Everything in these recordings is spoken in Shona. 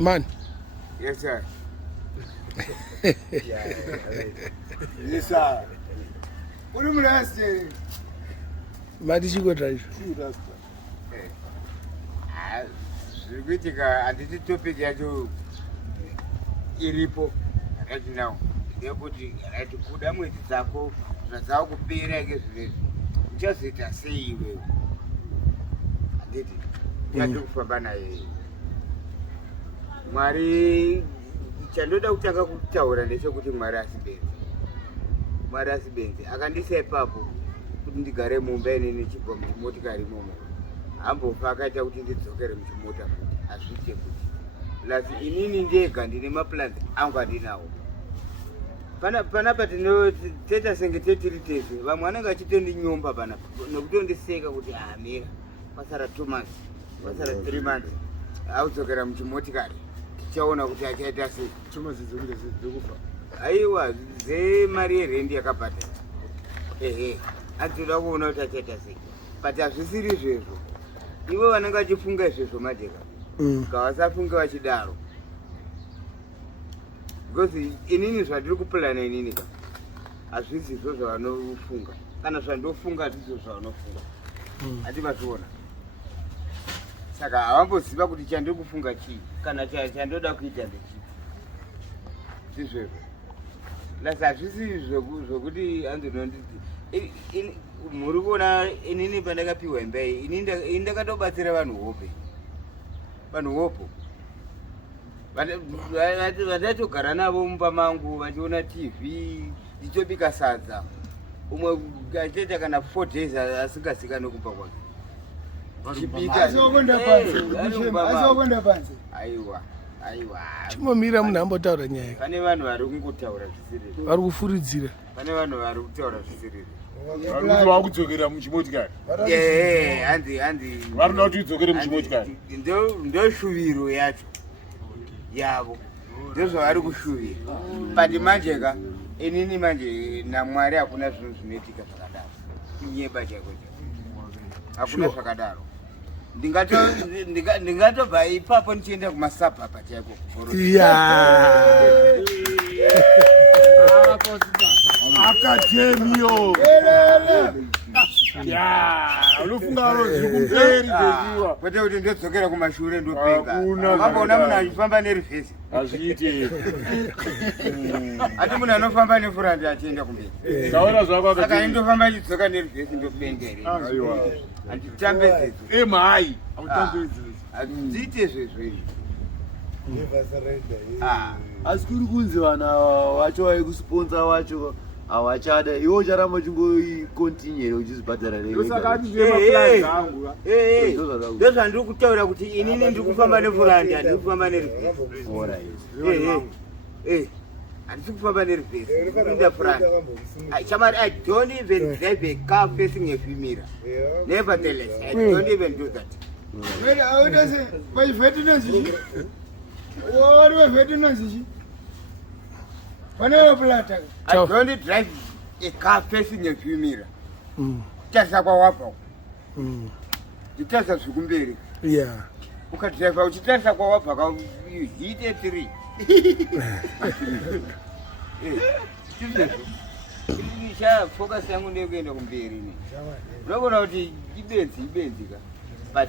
Man. Yes, sir. Yes, sir. What do you last day? Madishiko drive. Zvikuitika handiti topic yacho iripo right now ndeyekuti right kuda mwedzi dzako zvazava kupera ngezvinezvi uchazoita sei iwewe handiti yatiri kufamba naye Mwari chandoda kutanga kutaura ndechekuti Mwari asibenzi akandisa ipapo kuti ndigare mumba inini chibva muchimotikari imomo ambofa akaita kuti ndidzokere muchimota futi hazviite kuti plus inini ndega ndine maplans angu andinawo panapa tinotoita senge tetiri tese vamwe vanenge vachitendinyomba panapa nekutondiseka kuti mira pasara 2 months pasara 3 months audzokera muchimotikari tichaona kuti achaita sei dzekufa aiwa dzemari yerendi yakabhadhara atoda kuona kuti achaita sei but hazvisiri izvezvo ivo vanenge vachifunga izvezvo madheka ngavasafunge vachidaro because inini zvandiri kupulana inini ka hazvisizvo zvavanofunga kana zvandofunga hazvizvo zvavanofunga hati vazviona saka havamboziva kuti chandiri kufunga chii kana chandoda kuita ndechii sizvezvo lasi hazvisi zvokuti andinonditi muri kuona inini pandakapiwa imba iyi ini ndakatobatsira vanhu hopo vandatogara navo mumba mangu vachiona tv ndichobika sadza umwe achaita kana 4 days asingasika nokumba kwake aiwa chimomira munhu ambotaura nyaya pane vanhu vari kungotaura zvisiri vari kufuridzira pane vanhu vari kutaura zvisiri Varuti vakudzokera muchimotikari. Handi varikuda kuti udzokere muchimotikari. Ndo shuviro yacho yavo ndozvavari kushuvira but manje ka inini manje naMwari hakuna zvinhu zvinoitika zvakadaro kunyeba chako hakuna zvakadaro ndingatobva ipapo ndichienda kumasabhapa chaiko akademiyo unofunga zviri kumberi zveziva kwete kuti ndodzokera kumashure ndopenga amboona munhu achifamba nerivhesi hazviite ati munhu anofamba nefurandi achienda kumberi ndaona zvako saka indofamba achidzoka nerivhesi ndopenga here handitambedzedzo emhai autambedze hadziite zvezvizvi asi kuri kunzi vanhu vacho vaikusponsa wacho havachada iwo ucharamba chingoikontinye uchizibhadhara ndozvandiri kutaura kuti inini ndiri kufamba nefurandi handiri kufamba nerivhesi handisi kufamba nerivhesi kupinda furandi chamari I don't even drive a car facing a female nevertheless I don't even do that I don't drive a car facing a female. Tarisa kwa wapo. Tarisa zvikumberi. Ukadriva uchitarisa kwa wapo ka hit a 3. Nisha focus yangu ndekuenda kumberi ni. Unobona kuti ibenzi ka. But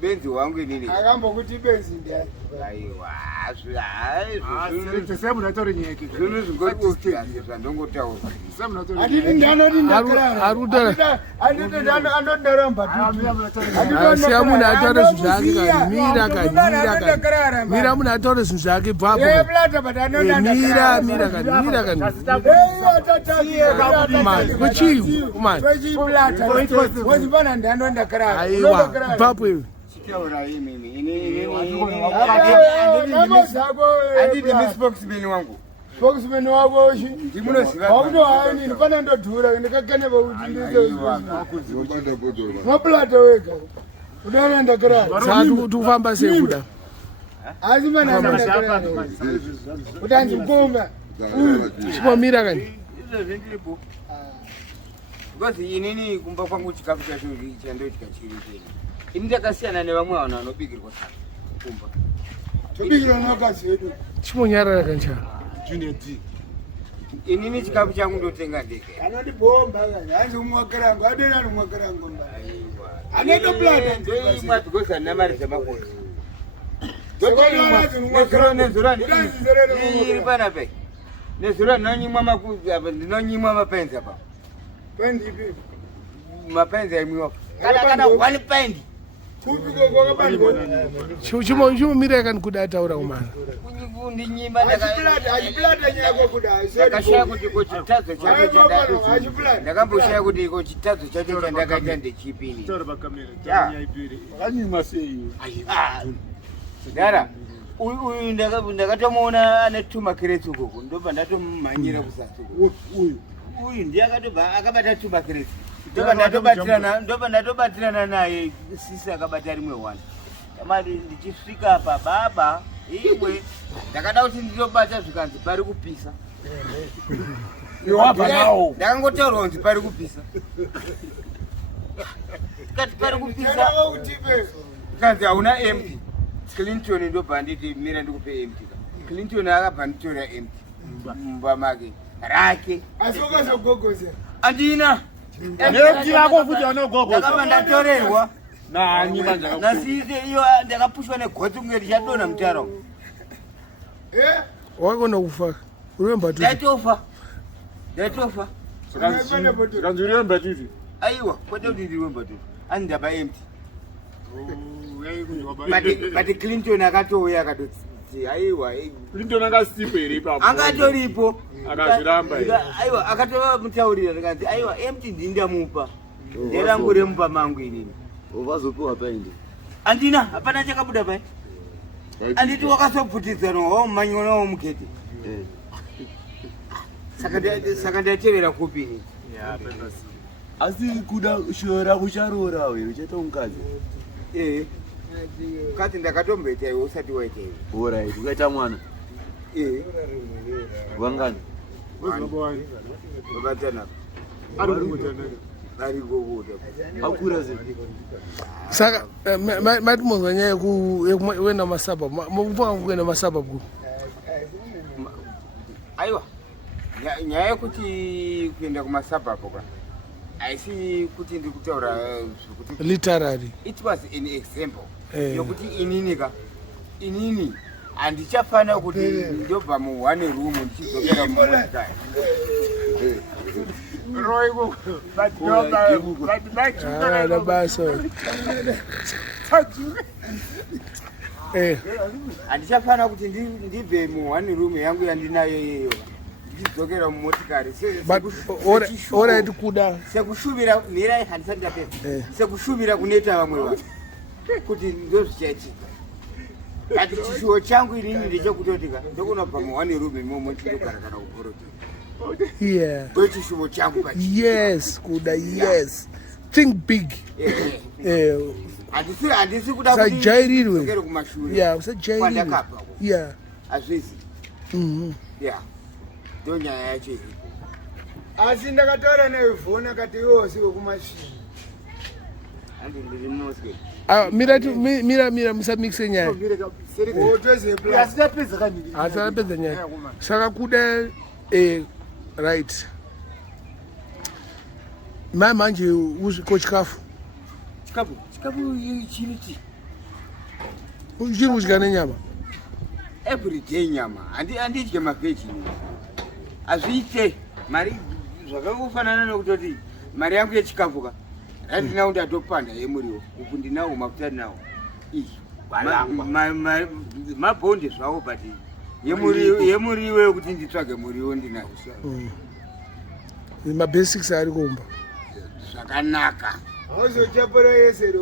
benzi wangu inini akambokuti benzi ndiye aiwa sasa munatori nyeki zvino zvingoti zvandongotaura sasa munatori aditi ndanoti ndakarara aditi anondaramba asi munhu ataure zvinhu zvake mira munhu ataure zvinhu zvake bvapo mira kuchii aiwa bvapo iwe spokesman wangu spokesman wako ndimunoziva wakutohaini ndifana ndodhura ndikakane vakutimapulata wega udaona ndakarara saka tikufamba sei kuda asi mana ndakarara kuti andikomba chimomira kani izvozvendiripo because inini kumba kwangu chikafu chacho chandodya chiri cheni ini ndakasiyana nevamwe vanhu vanobikirwa saka kumba tobikira nakazi yedu chimonyarara kanchana inini chikafu changu ndotenga ndege anondibomba hanzi umwakarangu adena ari mwakarangu anetoplata ndoimwa because handina mari dzamakosi iri panape nezuro ndinonyimwa mapenzi apa mapenzi aimwiwa kana 1 pint chimomira yakani kuda ataura kumana kundinyima ndakashaya kuti ko chitadzo chacho ndakamboshaya kuti ko chitadzo chacho chandakaita ndechipini dara uyu ndakatomuona ane tumakiretsi ukoko ndobva ndatomhanyira kuzasi uyu ndiye akabata tumakiretsi ndobva ndatobatirana naye sisi akabata rimwe 1 amati ndichisvika pa baba iwe ndakada kuti nditobata zvikanzi pari kupisa ndakangotaura kunzi pari kupisa kati pari kupisa kanzi hauna empty Clinton ndobva nditi mira ndikupe empty Clinton akabva nditora empty mumba make rake asokazogogoza andina empty yako futi anogogoza ndakabva ndatorerwa nasite iyo ndakapushwa negotsi kunge ndichadonha mutaro wakona kufa uremba tu ndaitofa kanzuremba titi aiwa kwete kuti ndiremba tu ani ndaba empty but Clinton akatouya akatoti aiwa Clinton angasipo here ipapo angatoripo akazviramba aiwa akatova mutaurira ndikanzi aiwa empty ndindamupa nderangu remupa mangu inini vazopiwa paindi andina hapana chakabuda pai anditi wakazobvutidza noho mumanyona womukete saka ndatevera kupini asi kuda shora kucharora we uchaita mukadzi kati ndakatomboita iwe usati waita iwe alright ukaita mwana vangani vabatanaka ari gogoda akura ze saka mati munzwa nyaya yekuenda masabha mupanga kuenda masabha ku aiwa nyaya yekuti kuenda kumasabhapo ka haisi kuti ndiri kutaura zvekuti literary it was an example yokuti inini handichafanira kuti ndobva mu1 room ndichidzokera mumotikari basa handichafanira kuti ndibve mu1 room yangu yandinayo iyeyo ndichidzokera mumotikari alright kuda sekushuvira mirai handisati ndapedza sekushuvira kuneta vamwe vanhu kuti ndozvichaitika kati chishuwo changu inini ndechekutotika ndokunobva mu1 room imomo ndinogara kana kuporoti ndochishuwo changu yes kuda yes think big handisi kuda kudzokere kumashure kwandakabva hazvizi ndonyaya yacho iripo asi ndakataura nevhona kati iwose wekumashini handi ndiri mosque mira musamikise nyaya asapedza nyaya saka kuda right mai manje usviko chikafu chiriti uchiri kudya nenyama everyday nyama handidye mavheji hazviite mari zvakangofanana nokutoti mari yangu yechikafu ka randinawo ndatopanda yemuriwo uku ndinawo mafuta ndinawo mabhonde zvawo but yemuriwo yekuti nditsvage muriwo ndinawo mabasics ari kumba zvakanaka auzochapora yese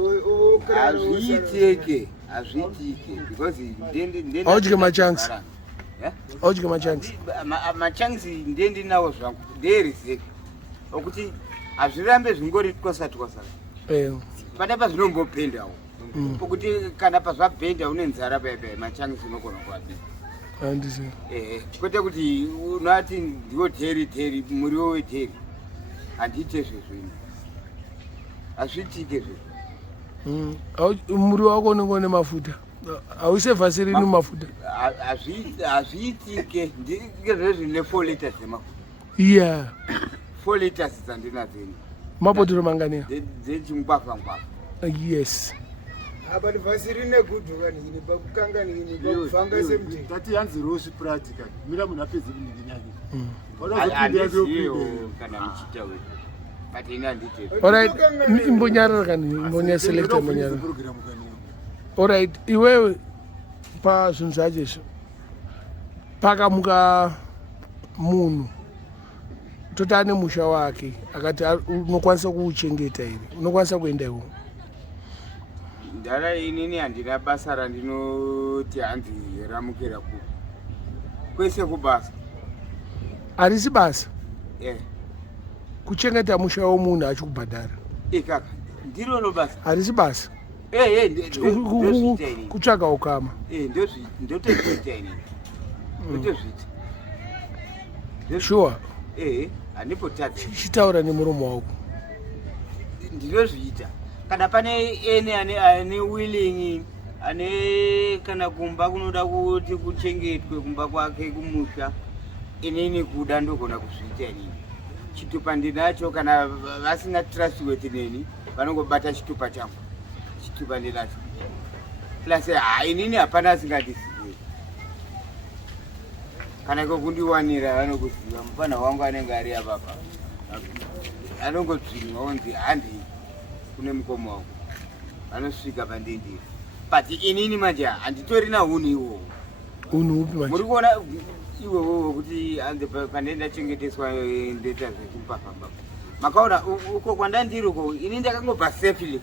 hazviitike because audye machanks audye machanks machanks ndendinawo zvangu ndeereserve okuti hazvirambe zvingori twasa pane pazvinombopendawo pokuti kana pazvabhenda une nzara paipai machanks unogona kuabisa kwete kuti unati ndiwo teri muriwo weteri handiite zvezvino hazviitike zvezvo muriwo wako unenge une mafuta Hause Vaseline mafuta. Hazviitike ndizvezvine 4 liters dzemafuta. Yeah. 4 liters dzandinadzo Mabotoro mangani. dzechingwavha. Yes. Apa Vaseline good kanini pakukanga nini pakuvanga semti. Tati yanzi rose practical. Mira munhu apedze kundinyanya. Kana muchita wewe. But ina ndite. Alright, imbonyara kani, imbonya select imbonyara. Alright, iwewe pa zvinhu zvacho pakamuka munhu toti ane musha wake akati unokwanisa kuuchengeta here, unokwanisa kuenda iwo? Ndara inini handina basa randinoti hanzi ramukira kwese kubasa. Harisi basa Yeah. kuchengeta musha womunhu achikubhadhara. Kaka ndiro basa. Harisi basa kutsvaga ukama. Ndotozviita ini. Ndotozviita. Sure. Handipotadza. Chitaura nemuromo wako. Ndinozviita. Kana pane ane willing ane kana kumba kunoda kuti kuchengetwe kumba kwake kumusha, inini kuda ndogona kuzviita inini. Chitupa ndinacho, kana vasina trustworthy neni vanongobata chitupa changu. Chitupa ndinacho. Plus inini hapana asingandisiye. Kana kundiwanira vanokuziva mufana wangu anenge ari apapa. Anongodzvinwa onzi handi kune mukoma wangu. Vanosvika pandindiri. But inini manje handitorina hunhu iwowo. Hunhu upi manje? Muri kuona iwowo kuti pane ndachengeteswa ndeta zvekupafamba. Makaona uko kwandandiri uko ini ndakangobva safely.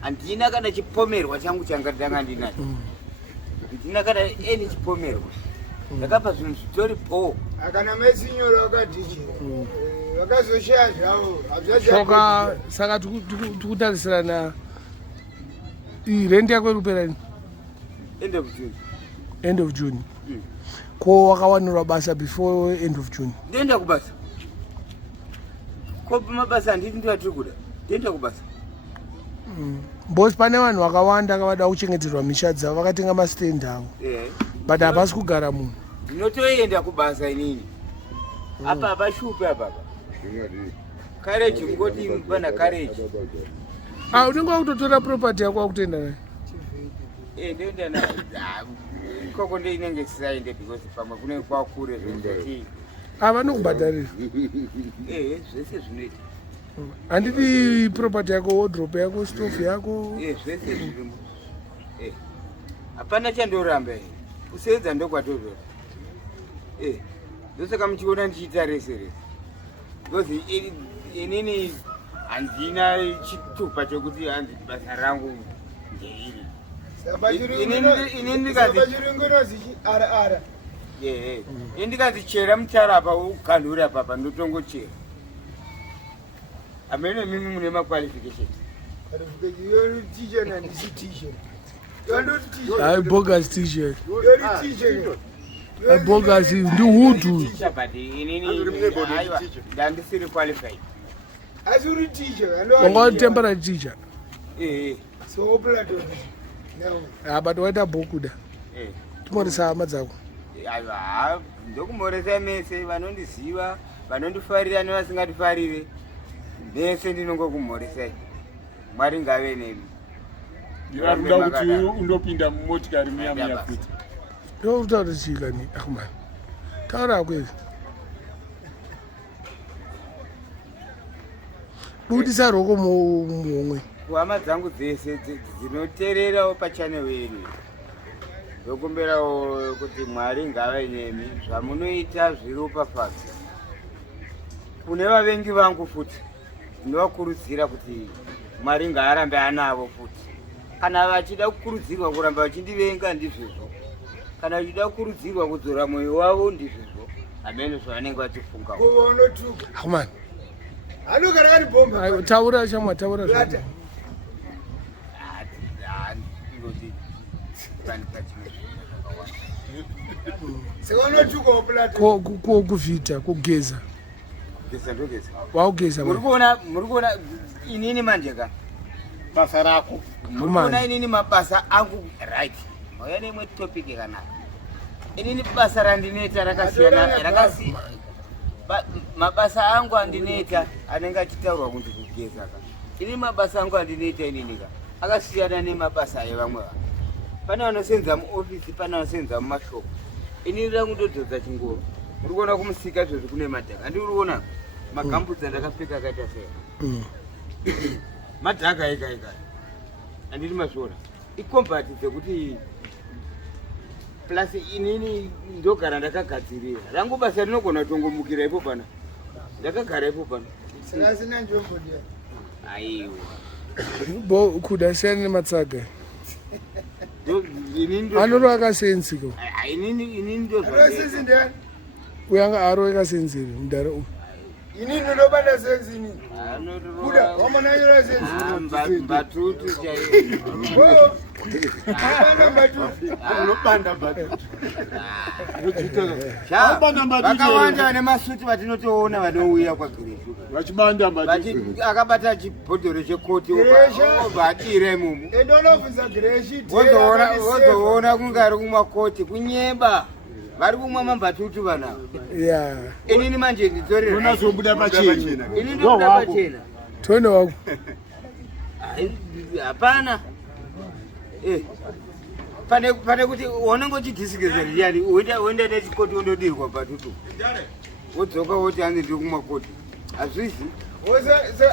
Handina kana chipomerwa changu changa ndanga ndinacho. Handina kana eni chipomerwa. Ndakapa zvinhu zvitori po. Akana mesinyoro akadhije. Vakazoshaya zvavo. Saka tikutarisirana rent yako irikupera rini? End of June. Ko wakawanirwa basa before end of June? Ndienda kubasa. Ko mabasa handiti ndivatiri kuda. Ndienda kubasa. Boss pane vanhu vakawanda vada kuchengeterwa misha dzavo, vakatenga mastand avo. But hapasi kugara munhu. Ndinotoenda kubasa inini. Apa pashupe apa. Courage ngoti pana courage. Unenge wakutotora property yako wakutoenda nayo? Ndoenda nayo. Koko ndinenge sisaende because pamwe kune kwakure zvekuti vanokubhadharira. Zvese zvinoita. Handiti property yako, wardrobe yako, stove yako? Zvese zvirimo. Hapana chandoramba iyi. Kuseedza ndokwatorora. Ndosaka muchiona ndichiita rese rese. Because inini handina chitupa chokuti hanzi basa rangu ndeiri. Ini ndikazichera mutara apa ukandura apa ndotongochera. Amene mimi mune maqualifications. Hayi bogus t-shirt. Bogus ndi hudu. But inini ndandisiri qualified. Azuri teacher. Wanga temporary teacher. So blood. No. But waita bokuda. Timorisa hama dzako. Aiwa, ndokumoresa mese vanondiziva, vanondifarira nevasingandifarire. Mese ndinongokumoresai. Mwari ngave nemi. Ndinoda kuti undopinda mumotikari muya futi. Ndokutaura chika ni Ahmad. Taura kwezi. Budisa roko mumwe. Kuhama dzangu dzese dzinoteererawo pachannel yenyu. Ndokumberawo kuti Mwari ngave nemi, zvamunoita zviri pafadza. Kune vavengi vangu futi, ndinovakurudzira kuti Mwari ngaarambe anavo futi. Kana vachida kukurudzirwa kuramba vachindivenga ndizvizvo. Kana vachida kukurudzirwa kudzora mwoyo wavo ndizvizvo. Amene zvavanenge vachifunga. Ahmad. Anogara kani bomba. Taura shamwa, taura shamwa. Kuvhita, kugeza. Ndogeza. Waugeza. Muri kuona inini manje ka. Basa rako. Muri kuona inini mabasa angu right. mauya neimwe topiki kanaka. Inini basa randinoita rakasiyana mabasa angu andinoita anenge achitaurwa kunzi kugeza ka. Ini mabasa angu andinoita ininika akasiyana nemabasa evamwe vanhu. Pane vanosenza muofisi, pane vanosenza mumashopu. Ini rira kundodzodza chingoro. Uri kuona kumusika izvozvi kune madhaka. Andi uri kuona magambudzi andakapfeka akaita sei. Madhaka ega. Anditi mazviona. Ikombati dzekuti plus inini ndogara ndakagadzirira. Rangu basa rinogona kutongomukira ipo pana. Ndakagara ipo pana. Saka sina njombo ndiye. Aiwa. Bo kuda sene matsaga. Inini Anoro akasenziko. inini ndo Rosisi ndiye. Uyanga aro ekasenzire mudara uyu. Inini ndobanda senzini. Kuda wamona yora senzi. Mbatutu chaiyo. Unobanda batutu. Vakawanda vane masuti vatinotoona vanouya kwagireshu vachibanda akabata chibhodhoro chekoti vadire mumu Endolofisa Greshi. wozoona kunge ari kumakoti kunyeba vari kumwa mambatutu vanavo. Yeah. Inini manje ndidzorera unazobuda pachena. ini ndobuda pachena. Tone wako. Hapana. Pane kuti unongochidhisikeza riyani uenda nechikoti undodirwa patutu. Wodzoka woti hanzi ndiri kumakoti. Hazvizi.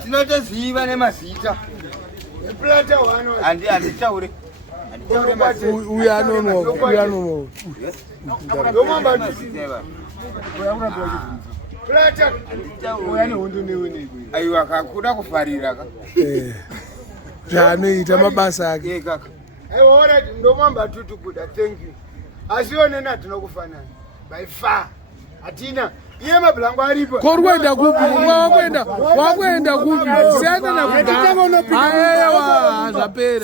Tinotoziva nemazita. Plata wano. Handitaure. Uyu anono. Ndomamba Plata. Aiwa kakuda kufarira ka. Zvanoita mabasa ake. Kaka. Aiwa ndomamba tutu kuda. Thank you. Asione na tinokufanana. By far. Atina. Iye mablango aripo. Korwenda kupi? Wakwenda kupi? Siyana na kudara. Ayewa, zvapera.